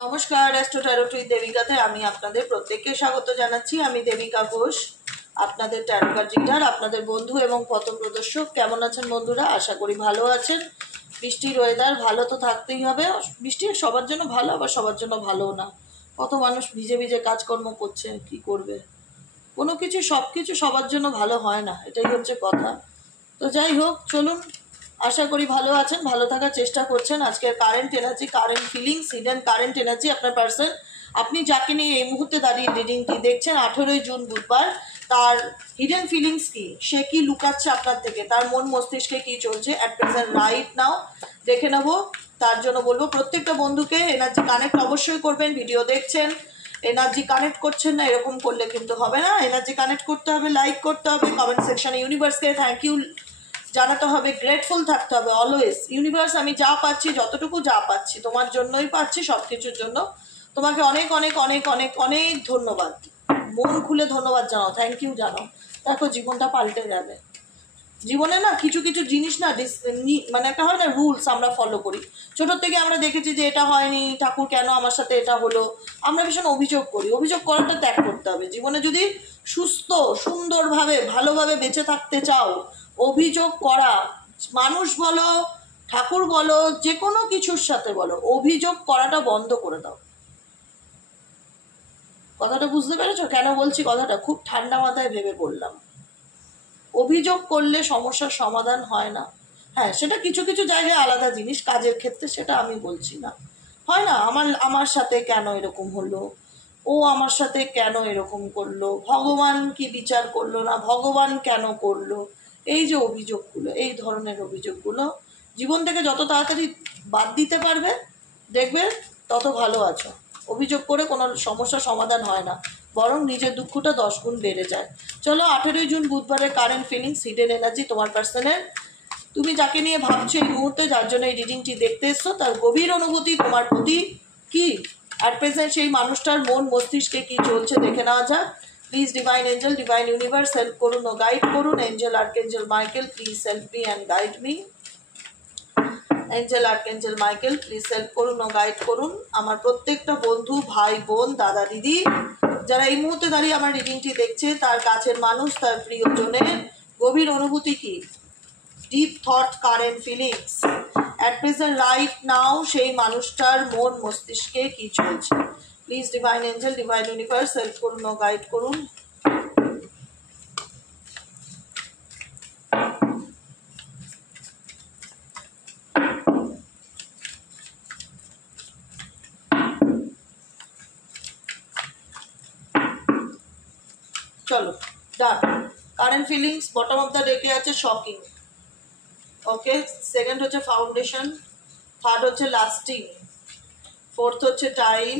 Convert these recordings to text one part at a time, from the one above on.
নমস্কার, astro tarot with দেবিকাতে আমি আপনাদের প্রত্যেককে স্বাগত জানাচ্ছি। আমি দেবিকা ঘোষ, আপনাদের ট্যারো কার্ড রিডার, আপনাদের বন্ধু এবং পথ প্রদর্শক। কেমন আছেন বন্ধুরা? আশা করি ভালো আছেন। বৃষ্টির ওয়েদার, ভালো তো থাকতেই হবে। বৃষ্টি সবার জন্য ভালো, আবার সবার জন্য ভালোও না। কত মানুষ ভিজে ভিজে কাজকর্ম করছে, কি করবে? কোনো কিছু সব কিছু সবার জন্য ভালো হয় না, এটাই হচ্ছে কথা। তো যাই হোক, চলুন, আশা করি ভালো আছেন, ভালো থাকার চেষ্টা করছেন। আজকের current energy, current feelings, hidden current energy আপনার পার্সন, আপনি যাকে নিয়ে এই মুহূর্তে দাঁড়িয়ে রিডিংটি দেখছেন, 18ই জুন বুধবার, তার হিডেন ফিলিংস কি, সে কি লুকাচ্ছে আপনার থেকে, তার মন মস্তিষ্কে কি চলছে অ্যাট প্রেজেন্ট রাইট নাও দেখে নেবো। তার জন্য বলবো প্রত্যেকটা বন্ধুকে এনার্জি কানেক্ট অবশ্যই করবেন। ভিডিও দেখছেন, এনার্জি কানেক্ট করছেন না, এরকম করলে কিন্তু হবে না। এনার্জি কানেক্ট করতে হবে, লাইক করতে হবে, কমেন্ট সেকশনে ইউনিভার্সকে থ্যাংক ইউ জানাতে হবে, গ্রেটফুল থাকতে হবে অলওয়েজ। ইউনিভার্স, আমি যা পাচ্ছি, যতটুকু যা পাচ্ছি তোমার জন্যই পাচ্ছি, সব কিছুর জন্য তোমাকে অনেক অনেক অনেক অনেক অনেক ধন্যবাদ। মন খুলে ধন্যবাদ জানাও, থ্যাংক ইউ জানাও। দেখো জীবনটা পাল্টে যাবে। জীবনে না কিছু কিছু জিনিস না মানে একটা হয় না, রুলস আমরা ফলো করি। ছোট থেকে আমরা দেখেছি যে এটা হয়নি, ঠাকুর কেন আমার সাথে এটা হলো, আমরা ভীষণ অভিযোগ করি। অভিযোগ করাটা ত্যাগ করতে হবে। জীবনে যদি সুস্থ সুন্দরভাবে ভালোভাবে বেঁচে থাকতে চাও, অভিযোগ করা, মানুষ বলো, ঠাকুর বলো, যে কোনো কিছুর সাথে বলো, অভিযোগ করাটা বন্ধ করে দাও। কথাটা বুঝতে পেরেছো? কেন বলছি কথাটা? খুব ঠান্ডা মাথায় ভেবে বললাম। অভিযোগ করলে সমস্যার সমাধান হয় না। হ্যাঁ, সেটা কিছু কিছু জায়গায় আলাদা জিনিস, কাজের ক্ষেত্রে সেটা আমি বলছি না। হয় না, আমার সাথে কেন এরকম হলো, ও আমার সাথে কেন এরকম করলো, ভগবান কি বিচার করলো না, ভগবান কেন করলো, এই যে অভিযোগগুলো, এই ধরনের অভিযোগগুলো জীবন থেকে যত তাড়াতাড়ি বাদ দিতে পারবে, দেখবে তত ভালো আছো। অভিযোগ করে কোনো সমস্যার সমাধান হয় না, বরং নিজের দুঃখটা 10 গুণ বেড়ে যায়। চলো, 18ই জুন বুধবারের কারেন্ট ফিলিংস, হিডেন এনার্জি তোমার পার্সনের। তুমি যাকে নিয়ে ভাবছো এই মুহূর্তে, যার জন্য এই রিডিংটি দেখতে এসছো, তার গভীর অনুভূতি তোমার প্রতি কি, অ্যাট প্রেজেন্ট সেই মানুষটার মন মস্তিষ্কে কি চলছে দেখে নেওয়া যাক। Please divine angel, divine universe help করুন ও গাইড করুন। Angel archangel Michael, please help me and guide me. Angel archangel Michael, please help করুন ও গাইড করুন আমার প্রত্যেকটা বন্ধু, ভাই বোন, দাদা দিদি, যারা এই মুহূর্তে দাঁড়িয়ে আমার রিডিংটি দেখছে, তার কাছের মানুষ, তার প্রিয়জনের গভীর অনুভূতি কি, deep thought, current feelings at present right now সেই মানুষটার মন মস্তিষ্কে কি চলছে। Please divine angel, divine universe help করুন ও গাইড করুন। চলো ডান। Current feelings bottom of the ডেকে আছে শকিং, ওকে। সেকেন্ড হচ্ছে ফাউন্ডেশন, থার্ড হচ্ছে লাস্টিং, ফোর্থ হচ্ছে টাইম,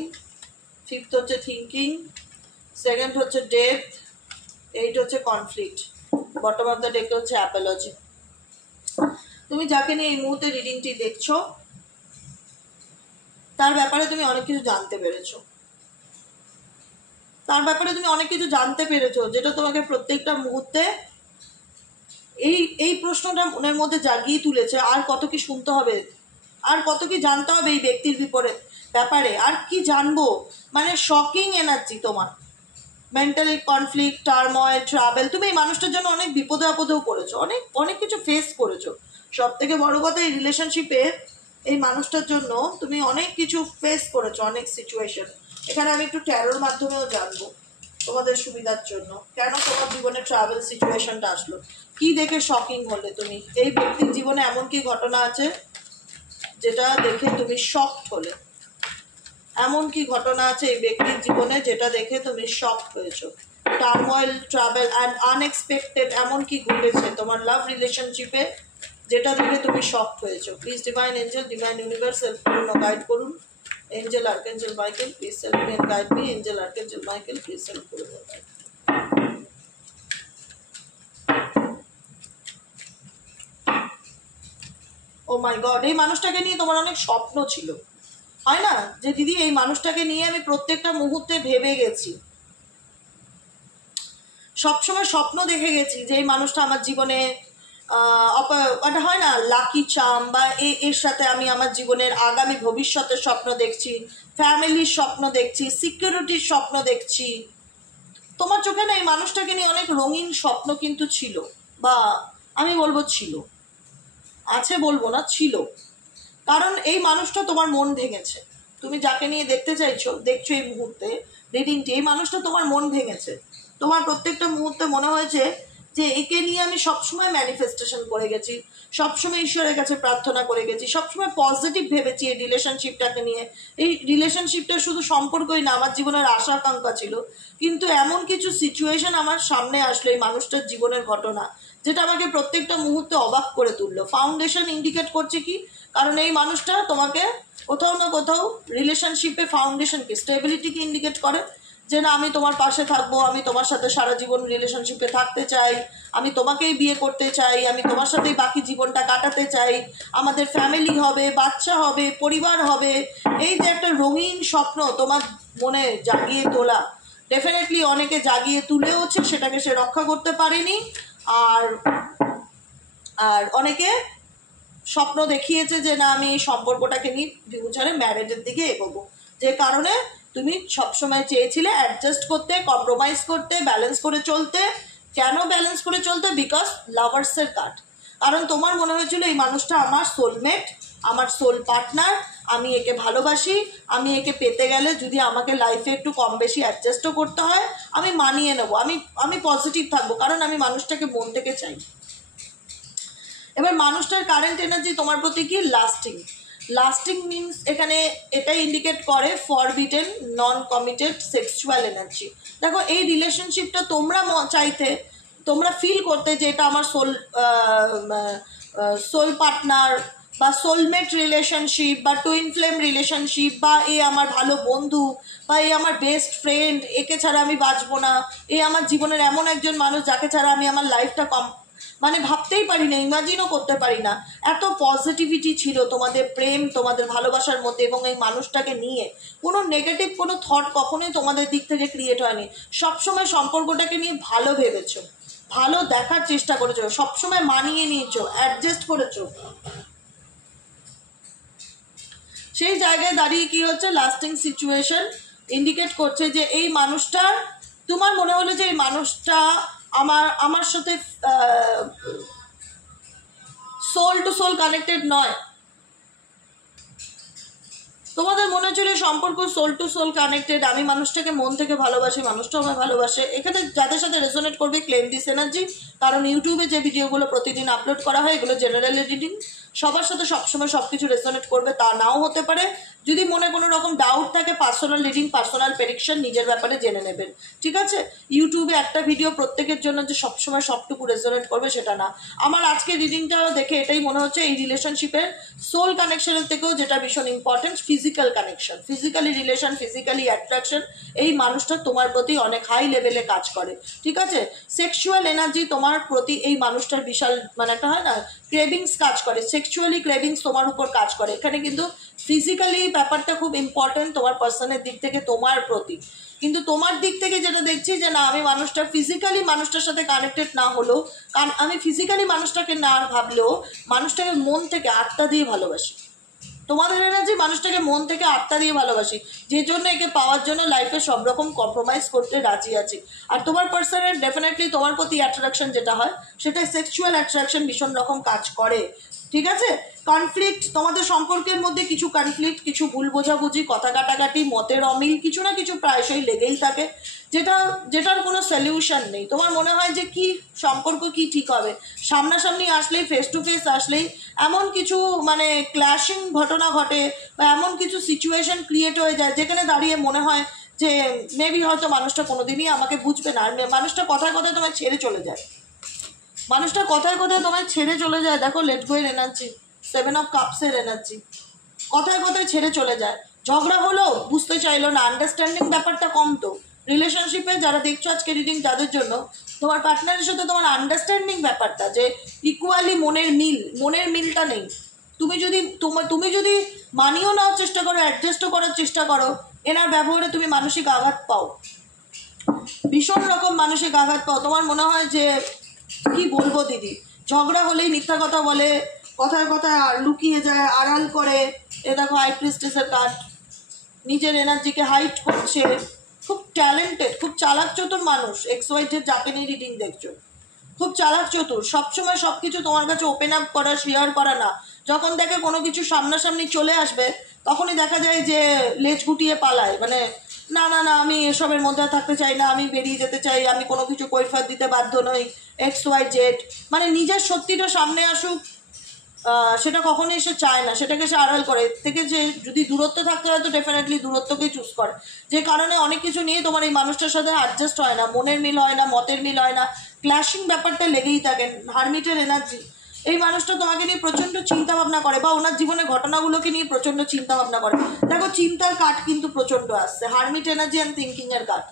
ফিফথ হচ্ছে থিঙ্কিং, সেকেন্ড হচ্ছে ডেথ, এইট হচ্ছে কনফ্লিক্ট, বটম অফ দ্য ডেকে হচ্ছে অ্যাপোলজি। তুমি যাকে নিয়ে এই মুহূর্তে রিডিংটি দেখছো, তার ব্যাপারে তুমি অনেক কিছু জানতে পেরেছো, তার ব্যাপারে তুমি অনেক কিছু জানতে পেরেছো, যেটা তোমাকে প্রত্যেকটা মুহূর্তে এই প্রশ্নটা মনের মধ্যে জাগিয়ে তুলেছে। আর কত কি শুনতে হবে, আর কত কি জানতে হবে এই ব্যক্তির ব্যাপারে, আর কি জানবো। মানে শকিং এনার্জি তোমার, মেন্টালি কনফ্লিক্ট, টার্ময়েল, ট্রাভেল। তুমি এই মানুষটার জন্য অনেক বিপদে আপদেও পড়েছো, অনেক অনেক কিছু ফেস করেছো। সব থেকে বড় কথা, এই রিলেশনশিপে এই মানুষটার জন্য তুমি অনেক কিছু ফেস করেছো, অনেক সিচুয়েশন। এখানে আমি একটু ট্যারোর মাধ্যমেও জানবো তোমাদের সুবিধার জন্য, কেন তোমার জীবনে ট্রাভেল সিচুয়েশনটা আসলো, কি দেখে শকিং হলে তুমি। এই ব্যক্তির জীবনে এমন কি ঘটনা আছে যেটা দেখে তুমি শকড হলে, এমন কি ঘটনা আছে এই ব্যক্তির জীবনে যেটা দেখে তুমি শক হয়েছো। টার্ময়েল, ট্রাভেল অ্যান্ড আনএক্সপেক্টেড এমন কি ঘটেছে তোমার লাভ রিলেশনশিপে যেটা দেখে তুমি শক হয়েছো। Please divine angel, divine universe help করুন ও গাইড করুন। Angel archangel Michael, please help me and guide me. Angel archangel Michael, please help করুন ও guide me. Oh my god, এই মানুষটাকে নিয়ে তোমার অনেক স্বপ্ন ছিল, হয় না, যে দিদি এই মানুষটাকে নিয়ে আমি প্রত্যেকটা মুহূর্তে ভেবে গেছি, সবসময় স্বপ্ন দেখে গেছি যে এই মানুষটা আমার জীবনে ওটা হয় না লাকি চার্ম, বা এর সাথে আমি আমার জীবনের আগামী ভবিষ্যতের স্বপ্ন দেখছি, ফ্যামিলির স্বপ্ন দেখছি, সিকিউরিটির স্বপ্ন দেখছি। তোমার চোখে না এই মানুষটাকে নিয়ে অনেক রঙিন স্বপ্ন কিন্তু ছিল, বা আমি বলবো ছিল, আছে বলবো না, ছিল। কারণ এই মানুষটা তোমার মন ভেঙেছে। তুমি যাকে নিয়ে দেখছো এই মুহূর্তে রিডিংটি, এই মানুষটা তোমার মন ভেঙেছে। তোমার প্রত্যেকটা মুহূর্তে মনে হয়েছে যে একে নিয়ে আমি সবসময় ম্যানিফেস্টেশন করে গেছি, সবসময় ঈশ্বরের কাছে প্রার্থনা করে গেছি, সবসময় পজিটিভ ভেবেছি এই রিলেশনশিপটাকে নিয়ে। এই রিলেশনশিপটা শুধু সম্পর্কই না, আমার জীবনের আশা আকাঙ্ক্ষা ছিল। কিন্তু এমন কিছু সিচুয়েশন আমার সামনে আসলো, এই মানুষটার জীবনের ঘটনা, যেটা আমাকে প্রত্যেকটা মুহূর্তে অবাক করে তুললো। ফাউন্ডেশন ইন্ডিকেট করছে কি? কারণ এই মানুষটা তোমাকে কোথাও না কোথাও রিলেশনশিপে ফাউন্ডেশনকে, স্টেবিলিটিকে ইন্ডিকেট করে, যে না আমি তোমার পাশে থাকবো, আমি তোমার সাথে সারা জীবন রিলেশনশিপে থাকতে চাই, আমি তোমাকেই বিয়ে করতে চাই, আমি তোমার সাথেই বাকি জীবনটা কাটাতে চাই, আমাদের ফ্যামিলি হবে, বাচ্চা হবে, পরিবার হবে। এই যে একটা রঙিন স্বপ্ন তোমার মনে জাগিয়ে তোলা, ডেফিনেটলি অনেকে জাগিয়ে তুলেওছে, সেটাকে সে রক্ষা করতে পারেনি। আর আর অনেকে স্বপ্ন দেখিয়েছে যে না আমি এই সম্পর্কটাকে নিয়ে ফিউচারে ম্যারেজের দিকে এগোবো, যে কারণে তুমি সবসময় চেয়েছিলে অ্যাডজাস্ট করতে, কম্প্রোমাইজ করতে, ব্যালেন্স করে চলতে। কেন ব্যালেন্স করে চলতে? বিকজ লাভার্সের কার্ড। কারণ তোমার মনে হয়েছিল এই মানুষটা আমার সোলমেট, আমার সোল পার্টনার, আমি একে ভালোবাসি, আমি একে পেতে গেলে যদি আমাকে লাইফে একটু কম বেশি অ্যাডজাস্টও করতে হয় আমি মানিয়ে নেবো, আমি পজিটিভ থাকবো, কারণ আমি মানুষটাকে মন থেকে চাই। এবার মানুষটার কারেন্ট এনার্জি তোমার প্রতি কি? লাস্টিং। লাস্টিং মিনস এখানে এটাই ইন্ডিকেট করে ফরবিডেন, নন কমিটেড সেক্সুয়াল এনার্জি। দেখো এই রিলেশনশিপটা তোমরা চাইতে, তোমরা ফিল করতে যে এটা আমার সোল পার্টনার বা সোলমেট রিলেশনশিপ বা টুইন ফ্লেম রিলেশনশিপ, বা এ আমার ভালো বন্ধু, বা এ আমার বেস্ট ফ্রেন্ড, একে ছাড়া আমি বাঁচবো না, এ আমার জীবনের এমন একজন মানুষ যাকে ছাড়া আমি আমার লাইফটা মানে ভাবতেই পারি না, ইমাজিনও করতে পারি না। এত পজিটিভিটি ছিল তোমাদের প্রেম, তোমাদের ভালোবাসার মধ্যে, এবং এই মানুষটাকে নিয়ে কোনো নেগেটিভ কোনো থট কখনোই তোমাদের দিক থেকে ক্রিয়েট হয়নি। সবসময় সম্পর্কটাকে নিয়ে ভালো ভেবেছো, ভালো দেখার চেষ্টা করেছো, সবসময় মানিয়ে নিয়েছো, অ্যাডজাস্ট করেছো। সেই জায়গায় দাঁড়িয়ে কি হচ্ছে? লাস্টিং সিচুয়েশন ইন্ডিকেট করছে যে এই মানুষটা, তোমার মনে হলো যে এই মানুষটা আমার সাথে সোল টু সোল কানেক্টেড নয়। তোমাদের মনে হচ্ছিল সম্পর্ক সোল টু সোল কানেক্টেড, আমি মানুষটাকে মন থেকে ভালোবাসি, মানুষটাও আমায় ভালোবাসে। এখানে যাদের সাথে রেজোনেট করবে ক্লেম দিস এনার্জি, কারণ ইউটিউবে যে ভিডিওগুলো প্রতিদিন আপলোড করা হয় এগুলো জেনারেল রিডিং, সবার সাথে সবসময় সব কিছু রেজোনেট করবে তা নাও হতে পারে। যদি মনে কোনো রকম ডাউট থাকে, পার্সোনাল রিডিং, পার্সোনাল প্রেডিকশন নিজের ব্যাপারে জেনে নেবেন, ঠিক আছে? ইউটিউবে একটা ভিডিও প্রত্যেকের জন্য যে সবসময় সবটুকু রেজোনেট করবে সেটা না। আমার আজকে রিডিংটা দেখে এটাই মনে হচ্ছে এই রিলেশনশিপের সোল কানেকশনের থেকেও যেটা ভীষণ important, physical connection, physically relation, physically attraction, এই মানুষটা তোমার প্রতি অনেক হাই লেভেলে কাজ করে, ঠিক আছে? সেক্সুয়াল এনার্জি তোমার প্রতি এই মানুষটার বিশাল, মানে একটা হয় না ক্রেভিংস কাজ করে, সেক্সুয়ালি ক্রেভিংস তোমার উপর কাজ করে। এখানে কিন্তু ফিজিক্যালি ব্যাপারটা খুব ইম্পর্টেন্ট তোমার পার্সনের দিক থেকে তোমার প্রতি, কিন্তু তোমার দিক থেকে যেটা দেখছি যে না আমি মানুষটা ফিজিক্যালি মানুষটার সাথে কানেক্টেড না হলেও, কারণ আমি ফিজিক্যালি মানুষটাকে না ভাবলেও মানুষটাকে মন থেকে আত্মা দিয়ে ভালোবাসি। তোমাদের এনার্জি মানুষটাকে মন থেকে আত্মা দিয়ে ভালোবাসি, যে জন্য একে পাওয়ার জন্য লাইফে সব রকম কম্প্রোমাইজ করতে রাজি আছি। আর তোমার পার্সনের ডেফিনেটলি তোমার প্রতি অ্যাট্রাকশন যেটা হয় সেটা সেক্সুয়াল অ্যাট্রাকশন ভীষণ রকম কাজ করে, ঠিক আছে? কনফ্লিক্ট, তোমাদের সম্পর্কের মধ্যে কিছু কনফ্লিক্ট, কিছু ভুল বোঝাবুঝি, কথা কাটাকাটি, মতের অমিল, কিছু না কিছু প্রায়শই লেগেই থাকে, যেটার কোনো সলিউশন নেই। তোমার মনে হয় যে কি সম্পর্ক কি ঠিক হবে, সামনাসামনি আসলেই, ফেস টু ফেস আসলেই এমন কিছু মানে ক্ল্যাশিং ঘটনা ঘটে, বা এমন কিছু সিচুয়েশন ক্রিয়েট হয়ে যায় যেখানে দাঁড়িয়ে মনে হয় যে মেবি হয়তো মানুষটা কোনোদিনই আমাকে বুঝবে না, আর মানুষটা কথায় কথায় তোমায় ছেড়ে চলে যায়, মানুষটা কথায় কথায় তোমায় ছেড়ে চলে যায়। দেখো লেট গো এর এনার্জি, 7 অফ কাপসের এনার্জি, কথায় কথায় ছেড়ে চলে যায়। ঝগড়া হলো, বুঝতে চাইলো না, আন্ডারস্ট্যান্ডিং ব্যাপারটা কম। তো রিলেশনশিপে যারা দেখছো আজকে রিডিং, যাদের জন্য তোমার পার্টনারের সাথে তোমার আন্ডারস্ট্যান্ডিং ব্যাপারটা, যে ইকুয়ালি মনের মিলটা নেই। তুমি যদি মানিয়েও নেওয়ার চেষ্টা করো, অ্যাডজাস্টও করার চেষ্টা করো, এনার ব্যবহারে তুমি মানসিক আঘাত পাও, ভীষণ রকম মানসিক আঘাত পাও। তোমার মনে হয় যে কি বলবো দিদি, ঝগড়া হলেই মিথ্যা কথা বলে, কথায় কথায় লুকিয়ে যায়, আড়াল করে। এ দেখো হাই প্রিস্টেসের কার্ড, নিজের এনার্জিকে হাইড করছে, খুব ট্যালেন্টেড, খুব চালাক চতুর মানুষ। XYZ যাকে নিয়ে রিডিং দেখছো খুব চালাক চতুর, সবসময় সব কিছু তোমার কাছে ওপেন আপ করা, শেয়ার করা না। যখন দেখে কোনো কিছু সামনাসামনি চলে আসবে তখনই দেখা যায় যে লেজ গুটিয়ে পালায়, মানে না না না আমি এসবের মধ্যে থাকতে চাই না, আমি বেরিয়ে যেতে চাই, আমি কোনো কিছু কৈফিয়ত দিতে বাধ্য নই, XYZ। মানে নিজের সত্যিটা সামনে আসুক সেটা কখনোই সে চায় না, সেটাকে সে আড়াল করে। এর থেকে যে যদি দূরত্ব থাকতে হয় তো ডেফিনেটলি দূরত্বকেই চুজ করে, যে কারণে অনেক কিছু নিয়ে তোমার এই মানুষটার সাথে অ্যাডজাস্ট হয় না, মনের মিল হয় না, মতের মিল হয় না, ক্ল্যাশিং ব্যাপারটা লেগেই থাকে। হারমিটের এনার্জি, এই মানুষটা তোমাকে নিয়ে প্রচণ্ড চিন্তা ভাবনা করে বা ওনার জীবনের ঘটনাগুলোকে নিয়ে প্রচণ্ড চিন্তা ভাবনা করে। দেখো চিন্তার কাঠ কিন্তু প্রচণ্ড আসছে, হারমিট এনার্জি অ্যান্ড থিঙ্কিংয়ের কাঠ,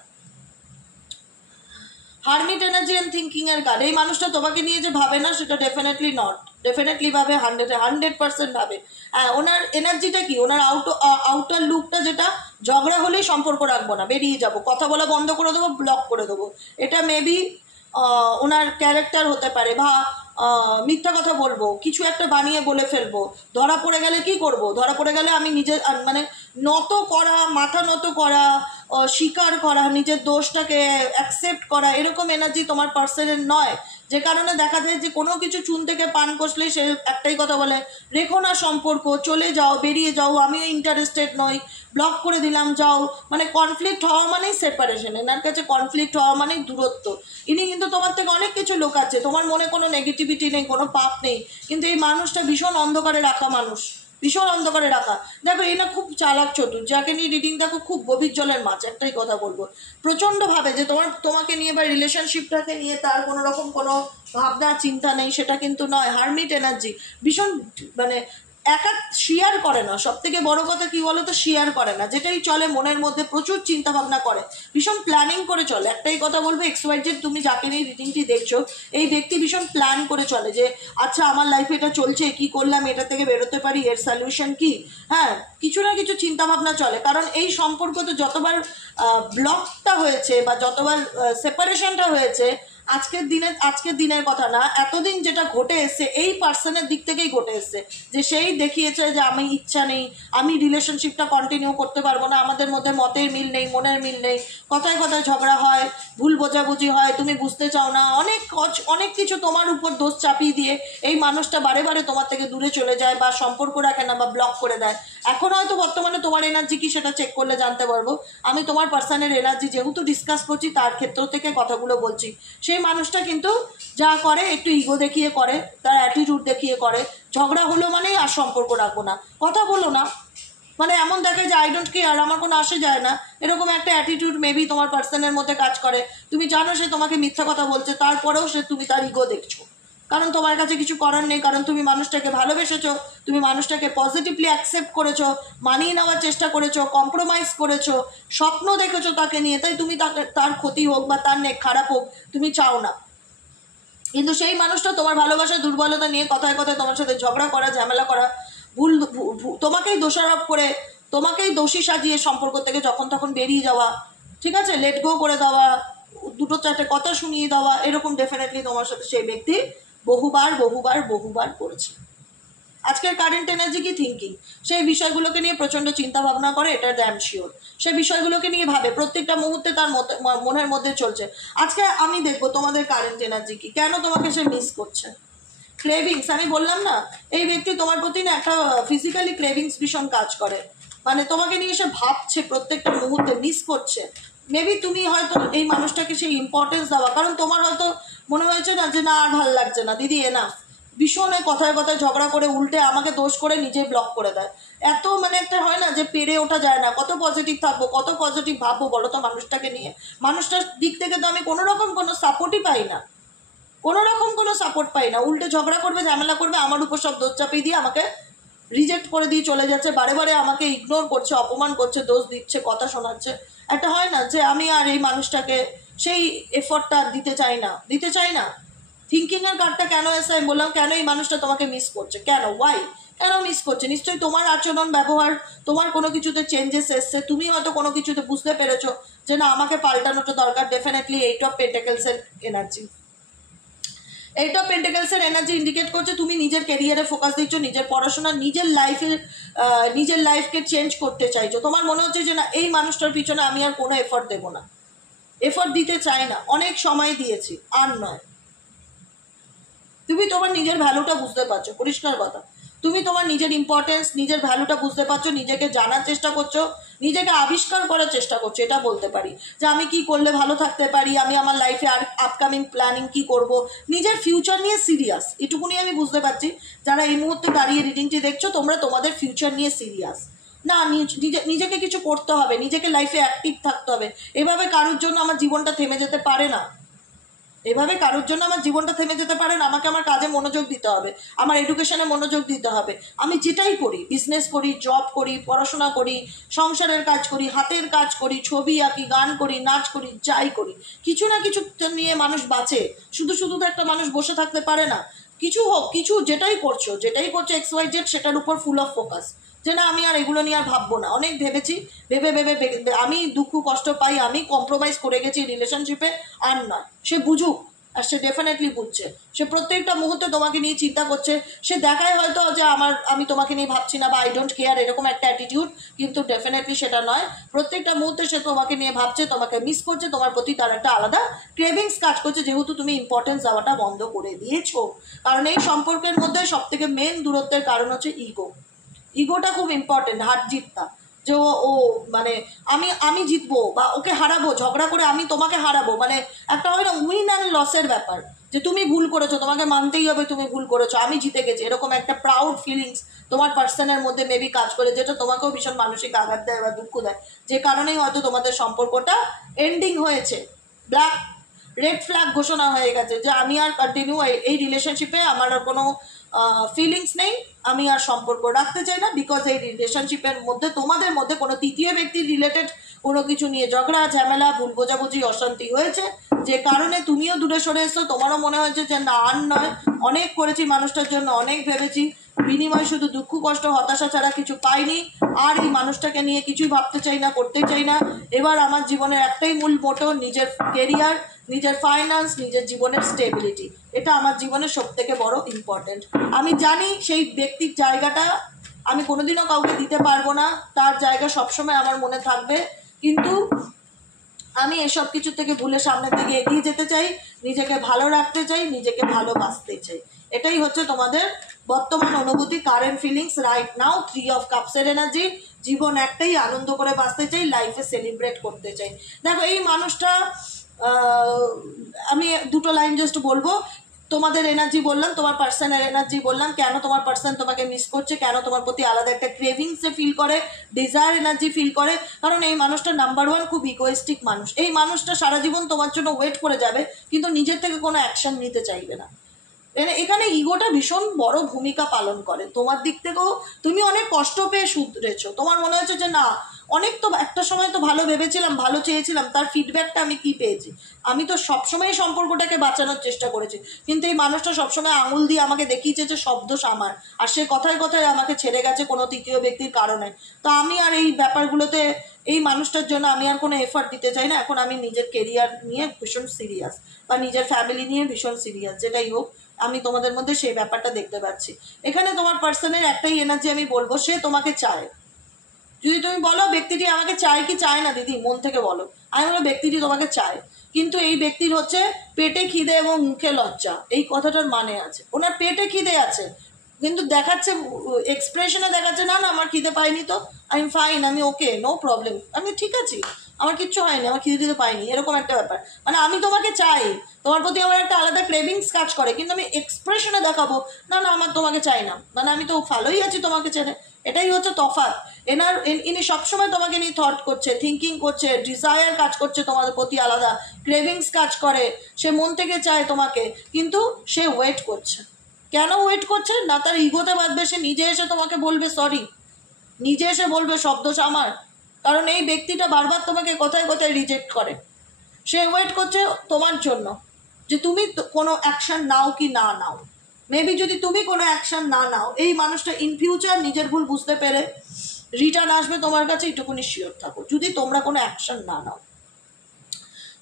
হারমিট এনার্জি অ্যান্ড থিঙ্কিংয়ের কার্ড। এই মানুষটা তোমাকে নিয়ে যে ভাবে না সেটা ডেফিনেটলি নট, ডেফিনেটলি ভাবে, 100% ভাবে। হ্যাঁ, ওনার এনার্জিটা কি, ওনার আউটার লুকটা যেটা, ঝগড়া হলেই সম্পর্ক রাখবো না, বেরিয়ে যাব, কথা বলা বন্ধ করে দেবো, ব্লক করে দেবো। এটা মেবি ওনার ক্যারেক্টার হতে পারে, বা মিথ্যা কথা বলবো, কিছু একটা বানিয়ে বলে ফেলবো, ধরা পড়ে গেলে কি করব, ধরা পড়ে গেলে আমি নিজের মানে নত করা, মাথা নত করা, স্বীকার করা, নিজের দোষটাকে অ্যাকসেপ্ট করা, এরকম এনার্জি তোমার পার্সনের নয়। যে কারণে দেখা যায় যে কোনো কিছু চুন থেকে পান কষলে সে একটাই কথা বলে, রেখো না সম্পর্ক, চলে যাও, বেরিয়ে যাও, আমিও ইন্টারেস্টেড নই, ব্লক করে দিলাম, যাও। মানে কনফ্লিক্ট হওয়া মানেই সেপারেশন, এনার কাছে কনফ্লিক্ট হওয়া মানেই দূরত্ব। ইনি কিন্তু তোমার থেকে অনেক কিছু লোক আছে, তোমার মনে কোনো নেগেটিভিটি নেই, কোনো পাপ নেই, কিন্তু এই মানুষটা ভীষণ অন্ধকারে রাখা মানুষ, ভীষণ অন্ধকারে রাখা। দেখো এই না খুব চালাক চতুর, যাকে নিয়ে রিডিং দেখো খুব গভীর জলের মাছ। একটাই কথা বলবো, প্রচণ্ডভাবে যে তোমাকে নিয়ে বা রিলেশনশিপটাকে নিয়ে তার কোনো রকম কোনো ভাবনা চিন্তা নেই, সেটা কিন্তু নয়। হারমিট এনার্জি ভীষণ মানে একা শেয়ার করে না, সব থেকে বড় কথা কি বলো তো, শেয়ার করে না, যেটাই চলে মনের মধ্যে প্রচুর চিন্তা ভাবনা করে, ভীষণ প্ল্যানিং করে চলে। একটাই কথা বলবো, XYZ তুমি যাকে নিয়ে রিডিংটি দেখছো এই ব্যক্তি ভীষণ প্ল্যান করে চলে, যে আচ্ছা আমার লাইফে এটা চলছে, কি করলাম এটা থেকে বেরোতে পারি, এর সলিউশন কি। হ্যাঁ, কিছু না কিছু চিন্তা ভাবনা চলে, কারণ এই সম্পর্ক তো যতবার ব্লকটা হয়েছে বা যতবার সেপারেশনটা হয়েছে, আজকের দিনের কথা না, এতদিন যেটা ঘটে এসছে এই পার্সনের দিক থেকেই ঘটে এসছে, যে সেই দেখিয়েছে যে আমি ইচ্ছা নেই, আমি রিলেশনশিপটা কন্টিনিউ করতে পারবো না, আমাদের মধ্যে মতের মিল নেই, মনের মিল নেই, কথায় কথায় ঝগড়া হয়, ভুল বোঝাবুঝি হয়, তুমি বুঝতে চাও না, অনেক কিছু তোমার উপর দোষ চাপিয়ে দিয়ে এই মানুষটা বারে বারে তোমার থেকে দূরে চলে যায়, বা সম্পর্ক রাখে না, বা ব্লক করে দেয়। এখন হয়তো বর্তমানে তোমার এনার্জি কি সেটা চেক করলে জানতে পারবো। আমি তোমার পার্সনের এনার্জি যেহেতু ডিসকাস করছি তার ক্ষেত্র থেকে কথাগুলো বলছি। সেই মানুষটা কিন্তু যা করে একটু ইগো দেখিয়ে করে, তার অ্যাটিটিউড দেখিয়ে করে, ঝগড়া হলো মানেই আর সম্পর্ক রাখবো না, কথা বলো না, মানে এমন দেখে যে আই ডোন্ট কেয়ার, আমার কোনো আসে যায় না, এরকম একটা অ্যাটিটিউড মেবি তোমার পার্সনের মধ্যে কাজ করে। তুমি জানো সে তোমাকে মিথ্যা কথা বলছে, তারপরেও তুমি তার ইগো দেখছো, কারণ তোমার কাছে কিছু করার নেই, কারণ তুমি মানুষটাকে ভালোবেসেছো, তুমি মানুষটাকে পজিটিভলি অ্যাকসেপ্ট করেছো, মানিয়ে নেওয়ার চেষ্টা করেছো, কম্প্রোমাইজ করেছো, স্বপ্ন দেখেছো তাকে নিয়ে, তাই তুমি তার ক্ষতি হোক বা তার খারাপ হোক তুমি চাও না। কিন্তু সেই মানুষটা তোমার ভালোবাসার দুর্বলতা নিয়ে কথায় কথায় তোমার সাথে ঝগড়া করা, ঝামেলা করা, তোমাকেই দোষারোপ করে, তোমাকেই দোষী সাজিয়ে সম্পর্ক থেকে যখন তখন বেরিয়ে যাওয়া, ঠিক আছে, লেট গো করে দেওয়া, দুটো চারটে কথা শুনিয়ে দেওয়া, এরকম ডেফিনেটলি তোমার সাথে সেই ব্যক্তি বহুবার বহুবার বহুবার করেছে। আজকের কারেন্ট এনার্জি কি থিঙ্কিং, সেই বিষয়গুলোকে নিয়ে প্রচণ্ড চিন্তা ভাবনা করে, এটা ড্যাম শিওর। সেই বিষয়গুলোকে নিয়ে ভাবে, প্রত্যেকটা মুহূর্তে তার মনের মধ্যে চলছে। আজকে আমি দেখবো তোমাদের কারেন্ট এনার্জি কি, কেন তোমাকে সে মিস করছে। ক্রেভিংস, আমি বললাম না এই ব্যক্তি তোমার প্রতি না একটা ফিজিক্যালি ক্রেভিংস ভীষণ কাজ করে, মানে তোমাকে নিয়ে সে ভাবছে, প্রত্যেকটা মুহূর্তে মিস করছে। মেবি তুমি হয়তো এই মানুষটাকে সেই ইম্পর্টেন্স দেওয়া, কারণ তোমার হয়তো মনে হয়েছে না যে না আর ভালো লাগছে না দিদি, না ভীষণ কথায় কথায় ঝগড়া করে উল্টে আমাকে দোষ করে নিজে ব্লক করে দেয়। এত মানে একটা হয় না যে পেরে ওঠা যায় না, কত পজিটিভ থাকবো, কত পজিটিভ ভাববো বলো তো মানুষটাকে নিয়ে। মানুষটার দিক থেকে তো আমি কোনো রকম কোনো সাপোর্টই পাই না, কোনো রকম কোনো সাপোর্ট পাই না, উল্টে ঝগড়া করবে, ঝামেলা করবে, আমার উপর সব দোষ চাপিয়ে দিয়ে আমাকে রিজেক্ট করে দিয়ে চলে যাচ্ছে, বারে বারে আমাকে ইগনোর করছে, অপমান করছে, দোষ দিচ্ছে, কথা শোনাচ্ছে। একটা হয় না যে আমি আর এই মানুষটাকে সেই এফর্টটা দিতে চাই না। থিঙ্কিংয়ের কার্ডটা কেন এসে আমি বললাম, কেন এই মানুষটা তোমাকে মিস করছে, কেন, ওয়াই, কেন মিস করছে? নিশ্চয়ই তোমার আচরণ ব্যবহার, তোমার কোনো কিছুতে চেঞ্জেস এসছে, তুমি হয়তো কোনো কিছুতে বুঝতে পেরেছো যে না আমাকে পাল্টানোটা দরকার। ডেফিনেটলি 8 অফ পেন্টাকেলসের এনার্জি, এইট অফ পেন্টাকেলসের এনার্জি ইন্ডিকেট করছে তুমি নিজের ক্যারিয়ারে ফোকাস দিচ্ছ, নিজের পড়াশোনা, নিজের লাইফকে চেঞ্জ করতে চাইছো। তোমার মনে হচ্ছে যে না, এই মানুষটার পিছনে আমি আর কোনো এফর্ট দেবো না, এফর্ট দিতে চাই না, অনেক সময় দিয়েছি, আর নয়। তুমি তোমার নিজের ভ্যালুটা বুঝতে পারছো, পরিষ্কার কথা। তুমি তোমার নিজের ইম্পর্টেন্স, নিজের ভ্যালুটা বুঝতে পারছো, নিজেকে জানার চেষ্টা করছো, নিজেকে আবিষ্কার করার চেষ্টা করছো। এটা বলতে পারি যে আমি কি করলে ভালো থাকতে পারি, আমি আমার লাইফে আর আপকামিং প্ল্যানিং কি করব, নিজের ফিউচার নিয়ে সিরিয়াস। এটুকুনি আমি বুঝতে পারছি। যারা এই মুহূর্তে দাঁড়িয়ে রিডিংটি দেখছো, তোমরা তোমাদের ফিউচার নিয়ে সিরিয়াস। না, নিজেকে কিছু করতে হবে, নিজেকে লাইফে অ্যাক্টিভ থাকতে হবে। এভাবে কারোর জন্য আমার জীবনটা থেমে যেতে পারে না, এভাবে কারোর জন্য আমার জীবনটা থেমে যেতে পারে না। আমাকে আমার কাজে মনোযোগ দিতে হবে, আমার এডুকেশনে মনোযোগ দিতে হবে। আমি যেটাই করি, বিজনেস করি, জব করি, পড়াশোনা করি, সংসারের কাজ করি, হাতের কাজ করি, ছবি আঁকি, গান করি, নাচ করি, যাই করি, কিছু না কিছু নিয়ে মানুষ বাঁচে। শুধু শুধু তো একটা মানুষ বসে থাকতে পারে না। কিছু হোক, কিছু যেটাই করছো XYZ, সেটার উপর ফুল অফ ফোকাস, যে না আমি আর এগুলো নিয়ে আর ভাববো না। অনেক ভেবেছি, ভেবে ভেবে আমি দুঃখ কষ্ট পাই, আমি কম্প্রোমাইজ করে গেছি রিলেশনশিপে, আর নয়। সে বুঝুক, আর সে ডেফিনেটলি বুঝছে। সে প্রত্যেকটা মুহূর্তে তোমাকে নিয়ে চিন্তা করছে। সে দেখায় হয়তো যে আমি তোমাকে নিয়ে ভাবছি না, বা আই ডোন্ট কেয়ার, এরকম একটা অ্যাটিটিউড, কিন্তু ডেফিনেটলি সেটা নয়। প্রত্যেকটা মুহূর্তে সে তোমাকে নিয়ে ভাবছে, তোমাকে মিস করছে, তোমার প্রতি তার একটা আলাদা ক্রেভিংস কাজ করছে, যেহেতু তুমি ইম্পর্টেন্স দেওয়াটা বন্ধ করে দিয়েছো। কারণ এই সম্পর্কের মধ্যে সব থেকে মেন দূরত্বের কারণ হচ্ছে ইগো। ইগোটা খুব ইম্পর্টেন্ট, হার জিতটা। যে ও মানে আমি জিতবো বা ওকে হারাবো, ঝগড়া করে আমি তোমাকে হারাবো, মানে একটা হয় না উইন অ্যান্ড লসের ব্যাপার, যে তুমি ভুল করেছো, তোমাকে মানতেই হবে তুমি ভুল করেছো, আমি জিতে গেছি, এরকম একটা প্রাউড ফিলিংস তোমার পার্সনের মধ্যে মেবি কাজ করে, যেটা তোমাকেও ভীষণ মানসিক আঘাত দেয় বা দুঃখ দেয়, যে কারণেই হয়তো তোমাদের সম্পর্কটা এন্ডিং হয়েছে। রেড ফ্ল্যাগ ঘোষণা হয়ে গেছে যে আমি আর কন্টিনিউ এই রিলেশনশিপে আমার আর কোনো ফিলিংস নেই, আমি আর সম্পর্ক রাখতে চাই না। বিকজ এই রিলেশনশিপের মধ্যে তোমাদের মধ্যে কোনো তৃতীয় ব্যক্তির রিলেটেড কোনো কিছু নিয়ে ঝগড়া, ঝামেলা, ভুল বোঝাবুঝি, অশান্তি হয়েছে, যে কারণে তুমিও দূরে সরে এসছো। তোমারও মনে হয়েছে যে না, আর নয়, অনেক করেছি মানুষটার জন্য, অনেক ভেবেছি, বিনিময় শুধু দুঃখ কষ্ট হতাশা ছাড়া কিছু পাইনি, আর এই মানুষটাকে নিয়ে কিছুই ভাবতে চাই না, করতে চাই না। এবার আমার জীবনের একটাই মূল মোটো, নিজের কেরিয়ার, নিজের ফাইন্যান্স, নিজের জীবনের স্টেবিলিটি, এটা আমার জীবনের সব থেকে বড় ইম্পর্টেন্ট। আমি জানি সেই ব্যক্তির জায়গাটা আমি কোনোদিনও কাউকে দিতে পারবো না, তার জায়গা সবসময় আমার মনে থাকবে, কিন্তু আমি এসব কিছু থেকে ভুলে সামনের দিকে এগিয়ে যেতে চাই, নিজেকে ভালো রাখতে চাই, নিজেকে ভালোবাসতে চাই। এটাই হচ্ছে তোমাদের বর্তমান অনুভূতি, current feelings right now. 3 of কাপসের এনার্জি, জীবন একটাই, আনন্দ করে বাঁচতে চাই, লাইফে সেলিব্রেট করতে চাই। দেখো এই মানুষটা, আমি দুটো লাইন জাস্ট বলবো। তোমাদের এনার্জি বললাম, তোমার পার্সনের এনার্জি বললাম, কেন তোমার পার্সন তোমাকে মিস করছে, কেন তোমার প্রতি আলাদা একটা ক্রেভিংসে ফিল করে, ডিজায়ার এনার্জি ফিল করে। কারণ এই মানুষটা নাম্বার 1 খুব ইগোয়েস্টিক মানুষ। এই মানুষটা সারা জীবন তোমার জন্য ওয়েট করে যাবে, কিন্তু নিজের থেকে কোনো অ্যাকশন নিতে চাইবে না। এখানে ইগোটা ভীষণ বড় ভূমিকা পালন করে। তোমার দিক থেকেও তুমি অনেক কষ্ট পেয়ে শুধরেছো, তোমার মনে হচ্ছে যে না, অনেক তো একটা সময় তো ভালো ভেবেছিলাম, ভালো চেয়েছিলাম, তার ফিডব্যাকটা আমি কি পেয়েছি। আমি তো সবসময় সম্পর্কটাকে বাঁচানোর চেষ্টা করেছি, কিন্তু এই মানুষটা সবসময় আঙুল দিয়ে আমাকে দেখিয়েছে যে সব দোষ আমার, আর সে কথায় কথায় আমাকে ছেড়ে গেছে কোনো তৃতীয় ব্যক্তির কারণে। তো আমি আর এই ব্যাপারগুলোতে, এই মানুষটার জন্য আমি আর কোনো এফর্ট দিতে চাই না। এখন আমি নিজের কেরিয়ার নিয়ে ভীষণ সিরিয়াস, বা নিজের ফ্যামিলি নিয়ে ভীষণ সিরিয়াস, যেটাই হোক। আমি তোমাদের মধ্যে সেই ব্যাপারটা দেখতে পাচ্ছি। এখানে তোমার পার্সনের একটাই এনার্জি আমি বলবো, সে তোমাকে চায়। যদি তুমি বলো ব্যক্তিটি আমাকে চায় কি চায় না, দিদি মন থেকে বলো, আমি বলো ব্যক্তিটি তোমাকে চায়, কিন্তু এই ব্যক্তির হচ্ছে পেটে খিদে এবং মুখে লজ্জা, এই কথাটার মানে আছে। ওনার পেটে খিদে আছে, কিন্তু দেখাচ্ছে, এক্সপ্রেশনে দেখাচ্ছে না না আমার খিদে পাইনি, তো আই এম ফাইন, আমি ওকে, নো প্রবলেম, আমি ঠিক আছি, আমার কিচ্ছু হয়নি, আমার খিদে দিতে পাইনি, এরকম একটা ব্যাপার। মানে আমি তোমাকে চাই, তোমার প্রতি আমার একটা আলাদা ক্রেভিংস কাজ করে, কিন্তু আমি এক্সপ্রেশনে দেখাবো না না আমার তোমাকে চাই না, মানে আমি তো ভালোই আছি তোমাকে ছেড়ে। এটাই হচ্ছে তফাৎ। ইনি সবসময় তোমাকে নিয়ে থট করছে, থিঙ্কিং করছে, ডিজায়ার কাজ করছে তোমাদের প্রতি, আলাদা ক্রেভিংস কাজ করে, সে মন থেকে চায় তোমাকে, কিন্তু সে ওয়েট করছে। কেন ওয়েট করছে না, তার ইগোতে বাঁধবে, সে নিজে এসে তোমাকে বলবে সরি, নিজে এসে বলবে সব দোষ আমার। কারণ এই ব্যক্তিটা বারবার তোমাকে কোথায় কোথায় রিজেক্ট করে, সে ওয়েট করছে তোমার জন্য, যে তুমি কোনো অ্যাকশন নাও কি না নাও। মেবি যদি তুমি কোনো অ্যাকশন না নাও, এই মানুষটা ইন ফিউচার নিজের ভুল বুঝতে পেরে রিটার্ন আসবে তোমার কাছে, এটুকুনি শিওর থাকো, যদি তোমরা কোনো অ্যাকশন না নাও।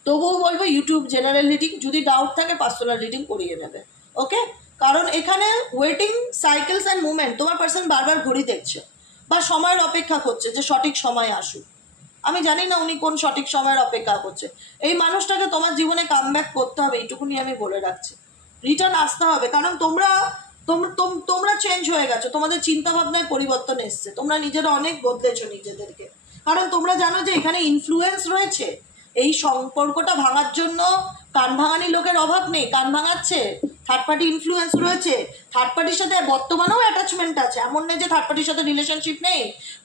তবুও বলবো ইউটিউব জেনারেল রিডিং, যদি ডাউট থাকে পার্সোনাল রিডিং করিয়ে নেবে। ওকে, কারণ এখানে ওয়েটিং সাইকেলস অ্যান্ড মুভমেন্ট, তোমার পার্সন বারবার ঘড়ি দেখছে বা সময়ের অপেক্ষা করছে যে সঠিক সময় আসুক। আমি জানি না উনি কোন সঠিক সময়ের অপেক্ষা করছে। এই মানুষটাকে তোমার জীবনে কামব্যাক করতে হবে, এইটুকুনি আমি বলে রাখছি। রিটার্ন আসতে হবে, কারণ তোমরা চেঞ্জ হয়ে গেছো, তোমাদের চিন্তা ভাবনায় পরিবর্তন এসছে, তোমরা নিজেরা অনেক বদলেছো নিজেদেরকে। কারণ তোমরা জানো যে এখানে ইনফ্লুয়েন্স রয়েছে। এই সম্পর্কটা ভাঙার জন্য কান ভাঙানি লোকের অভাব নেই, কান ভাঙাচ্ছে থার্ড পার্টি ইনফ্লুয়েন্স রয়েছে। থার্ড পার্টির সাথে বর্তমানেও অ্যাটাচমেন্ট আছে, এমন নেই যে থার্ড পার্টির সাথে রিলেশনশিপ নেই,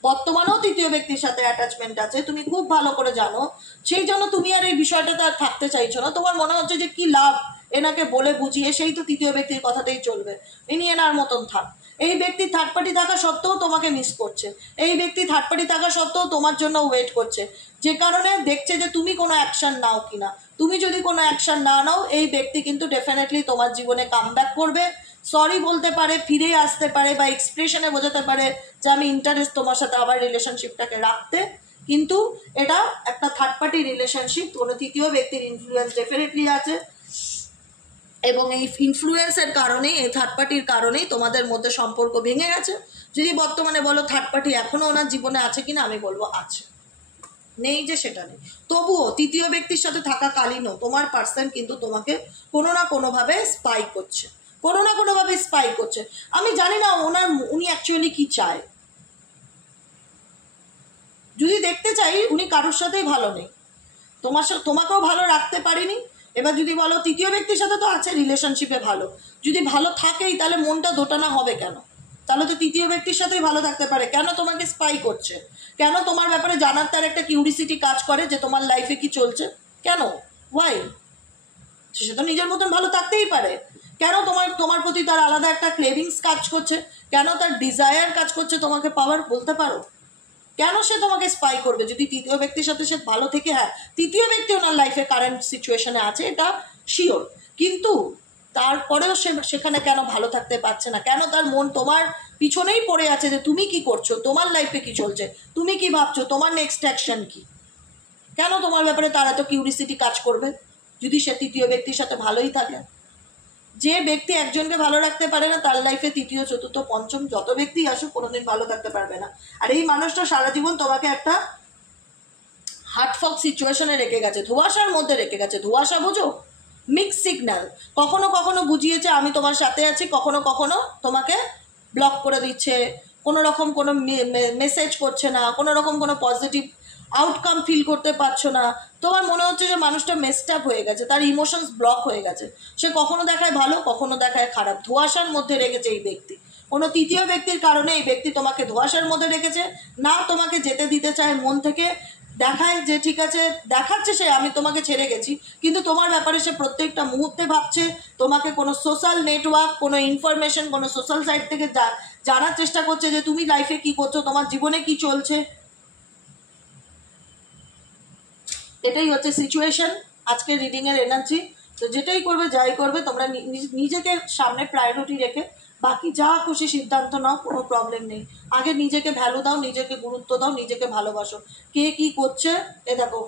বর্তমানেও তৃতীয় ব্যক্তির সাথে অ্যাটাচমেন্ট আছে, তুমি খুব ভালো করে জানো। সেই জন্য তুমি আর এই বিষয়টাতে আর থাকতে চাইছো না। তোমার মনে হচ্ছে যে কি লাভ এনাকে বলে বুঝিয়ে, সেই তো তৃতীয় ব্যক্তির কথাতেই চলবে, ইনি এনার মতন থাক। এই ব্যক্তি থার্ড পার্টি থাকা সত্ত্বেও তোমাকে মিস করছে, এই ব্যক্তি থার্ড পার্টি থাকা সত্ত্বেও তোমার জন্য ওয়েট করছে, যে কারণে দেখছে যে তুমি কোনো অ্যাকশন নাও কিনা। তুমি যদি কোনো অ্যাকশন না নাও, এই ব্যক্তি কিন্তু ডেফিনেটলি তোমার জীবনে কামব্যাক করবে, সরি বলতে পারে, ফিরে আসতে পারে, বা এক্সপ্রেশনে বোঝাতে পারে যে আমি ইন্টারেস্ট তোমার সাথে আবার রিলেশনশিপটাকে রাখতে। কিন্তু এটা একটা থার্ড পার্টি রিলেশনশিপ, কোনো তৃতীয় ব্যক্তির ইনফ্লুয়েন্স ডেফিনেটলি আছে, এবং এই ইনফ্লুয়েন্সের কারণেই, এই থার্ড পার্টির কারণেই তোমাদের মধ্যে সম্পর্ক ভেঙে গেছে। যদি বর্তমানে বলো থার্ড পার্টি এখনও ওনার জীবনে আছে কিনা, আমি বলবো আছে, নেই যে সেটা নেই। তবুও তৃতীয় ব্যক্তির সাথে থাকাকালীনও তোমার পার্সন কিন্তু তোমাকে কোনো না কোনোভাবে স্পাই করছে, কোনো না কোনোভাবে স্পাই করছে। আমি জানি না উনি অ্যাকচুয়ালি কি চায়। যদি দেখতে চাই উনি কারোর সাথেই ভালো নেই, তোমাকেও ভালো রাখতে পারিনি। এবার যদি বলো তৃতীয় ব্যক্তির সাথে তো আছে রিলেশনশিপে ভালো, যদি ভালো থাকেই তাহলে মনটা দোটানা হবে কেন? তাহলে তো তৃতীয় ব্যক্তির সাথেই ভালো থাকতে পারে, কেন তোমাকে স্পাই করছে? কেন তোমার ব্যাপারে জানার তার একটা কিউরিসিটি কাজ করে যে তোমার লাইফে কি চলছে? কেন? ওয়াই? সে তো নিজের মতন ভালো থাকতেই পারে, কেন তোমার প্রতি তার আলাদা একটা ক্রেভিংস কাজ করছে? কেন তার ডিজায়ার কাজ করছে তোমাকে পাওয়ার? বলতে পারো কেন সে তোমাকে স্পাই করবে? যদি তৃতীয় ব্যক্তির সাথে সে ভালো থেকে, হ্যাঁ তৃতীয় ব্যক্তি ওনার লাইফে কারেন্ট সিচুয়েশনে আছে, এটা শিওর, কিন্তু তারপরেও সে সেখানে কেন ভালো থাকতে পারছে না? কেন তার মন তোমার পিছনেই পড়ে আছে যে তুমি কি করছো, তোমার লাইফে কি চলছে, তুমি কি ভাবছো, তোমার নেক্সট অ্যাকশন কি? কেন তোমার ব্যাপারে তার এত কিউরিসিটি কাজ করবে যদি সে তৃতীয় ব্যক্তির সাথে ভালোই থাকে? যে ব্যক্তি একজনকে ভালো রাখতে পারে না, তার লাইফে তৃতীয় চতুর্থ পঞ্চম যত ব্যক্তি আসুক কোনোদিন ভালো থাকতে পারবে না। আর এই মানুষটা সারা জীবন তোমাকে একটা হার্টফক সিচুয়েশনে রেখে গেছে, ধোঁয়াশার মধ্যে রেখে গেছে। ধোঁয়াশা বোঝো? Mix signal. কখনো কখনো বুঝিয়েছে আমি তোমার সাথে আছি, কখনো কখনো তোমাকে ব্লক করে দিচ্ছে, কোনো রকম কোনো মেসেজ করছে না, কোনো রকম কোনো পজিটিভ আউটকাম ফিল করতে পারছো না। তোমার মনে হচ্ছে যে মানুষটা মেসড আপ হয়ে গেছে, তার ইমোশনস ব্লক হয়ে গেছে, সে কখনো দেখায় ভালো, কখনো দেখায় খারাপ। ধোঁয়াশার মধ্যে রেখেছে এই ব্যক্তি। কোনো তৃতীয় ব্যক্তির কারণে এই ব্যক্তি তোমাকে ধোঁয়াশার মধ্যে রেখেছে, না তোমাকে যেতে দিতে চায় মন থেকে। দেখায় যে ঠিক আছে, দেখাচ্ছে সে আমি তোমাকে ছেড়ে গেছি, কিন্তু তোমার ব্যাপারে সে প্রত্যেকটা মুহূর্তে ভাবছে, তোমাকে কোনো সোশ্যাল নেটওয়ার্ক, কোনো ইনফরমেশন, কোনো সোশ্যাল সাইট থেকে জানার চেষ্টা করছে যে তুমি লাইফে কি করছো, তোমার জীবনে কি চলছে। এটাই হচ্ছে সিচুয়েশন আজকের রিডিংয়ের এনার্জি। তো যেটাই করবে, যাই করবে, তোমরা নিজেকে সামনে প্রায়োরিটি রেখে বাকি যা খুশি সিদ্ধান্ত নাও, কোনো প্রবলেম নেই। আগে নিজেকে ভ্যালু দাও, নিজেকে গুরুত্ব দাও, নিজেকে ভালোবাসো। কে কি করছে, এ দেখো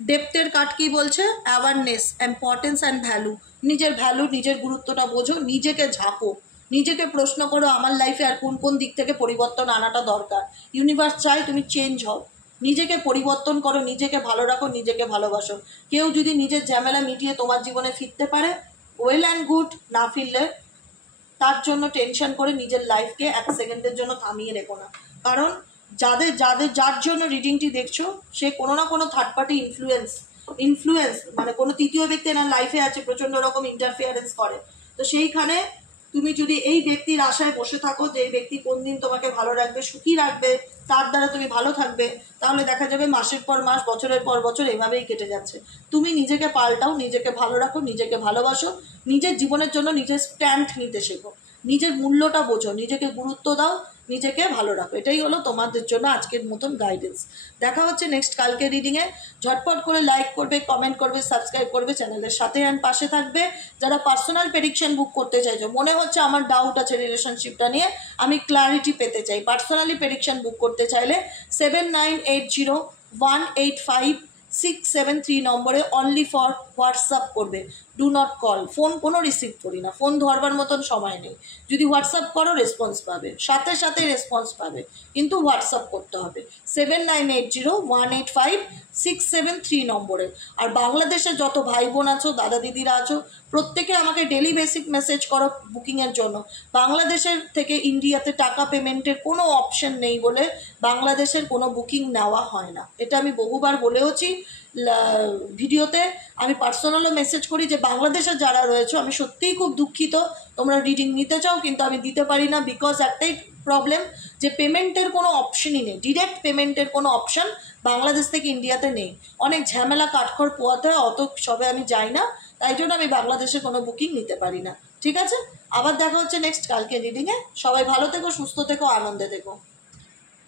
ডেপথের কার্ড কি বলছে? Awareness, importance and value. নিজের ভ্যালু, নিজের গুরুত্বটা বোঝো, নিজেকে ঝাঁকো, নিজেকে প্রশ্ন করো আমার লাইফে আর কোন কোন দিক থেকে পরিবর্তন আনাটা দরকার। ইউনিভার্স চাই তুমি চেঞ্জ হও, নিজেকে পরিবর্তন করো, নিজেকে ভালো রাখো, নিজেকে ভালোবাসো। কেউ যদি নিজের ঝামেলা মিটিয়ে তোমার জীবনে ফিরতে পারে, ওয়েল অ্যান্ড গুড, না ফিরলে তার জন্য টেনশন করে নিজের লাইফকে এক সেকেন্ডের জন্য থামিয়ে রেখো না। কারণ যার জন্য রিডিংটি দেখছো, সে কোনো না কোনো থার্ড পার্টি ইনফ্লুয়েন্স মানে কোনো তৃতীয় ব্যক্তি এনার লাইফে আছে, প্রচণ্ড রকম ইন্টারফিয়ারেন্স করে। তো সেইখানে তুমি যদি এই ব্যক্তির আশায় বসে থাকো যে এই ব্যক্তি কোন দিন তোমাকে ভালো রাখবে, সুখী রাখবে, তার দ্বারা তুমি ভালো থাকবে, তাহলে দেখা যাবে মাসের পর মাস, বছরের পর বছর এভাবেই কেটে যাচ্ছে। তুমি নিজেকে পাল্টাও, নিজেকে ভালো রাখো, নিজেকে ভালোবাসো, নিজের জীবনের জন্য নিজের স্ট্যান্ড নিতে শেখো, নিজের মূল্যটা বোঝো, নিজেকে গুরুত্ব দাও, নিজেকে ভালো রাখো। এটাই হলো তোমাদের জন্য আজকের মতন গাইডেন্স। দেখা হচ্ছে নেক্সট কালকে রিডিংয়ে। ঝটপট করে লাইক করবে, কমেন্ট করবে, সাবস্ক্রাইব করবে, চ্যানেলের সাথে অ্যান্ড পাশে থাকবে। যারা পার্সোনাল প্রেডিকশন বুক করতে চাইছো, মনে হচ্ছে আমার ডাউট আছে রিলেশনশিপটা নিয়ে, আমি ক্লারিটি পেতে চাই, পার্সোনালি প্রেডিকশন বুক করতে চাইলে 79801858 673 নম্বরে অনলি ফর হোয়াটসঅ্যাপ করবে, ডু নট কল। ফোন কোনো রিসিভ করি না, ফোন ধরবার মতন সময় নেই। যদি হোয়াটসঅ্যাপ করো রেসপন্স পাবে, সাথে সাথে রেসপন্স পাবে, কিন্তু হোয়াটসঅ্যাপ করতে হবে 7980185673 নম্বরে। আর বাংলাদেশে যত ভাই বোন আছো, দাদা দিদিরা আছো, প্রত্যেকে আমাকে ডেলি বেসিক মেসেজ করো বুকিংয়ের জন্য। বাংলাদেশের থেকে ইন্ডিয়াতে টাকা পেমেন্টের কোনো অপশন নেই বলে বাংলাদেশের কোনো বুকিং নেওয়া হয় না। এটা আমি বহুবার বলেওছি ভিডিওতে, আমি পার্সোনালও মেসেজ করি যে বাংলাদেশে যারা রয়েছে আমি সত্যিই খুব দুঃখিত, তোমরা রিডিং নিতে চাও কিন্তু আমি দিতে পারি না। বিকজ একটাই প্রবলেম যে পেমেন্টের কোনো অপশনই নেই, ডিরেক্ট পেমেন্টের কোনো অপশন বাংলাদেশ থেকে ইন্ডিয়াতে নেই। অনেক ঝামেলা কাঠখড় পোয়াতে হয়, অত সবে আমি যাই না, তাই জন্য আমি বাংলাদেশে কোনো বুকিং নিতে পারি না। ঠিক আছে, আবার দেখা হচ্ছে নেক্সট কালকে রিডিংয়ে। সবাই ভালো থেকো, সুস্থ থেকো, আনন্দে থেকো।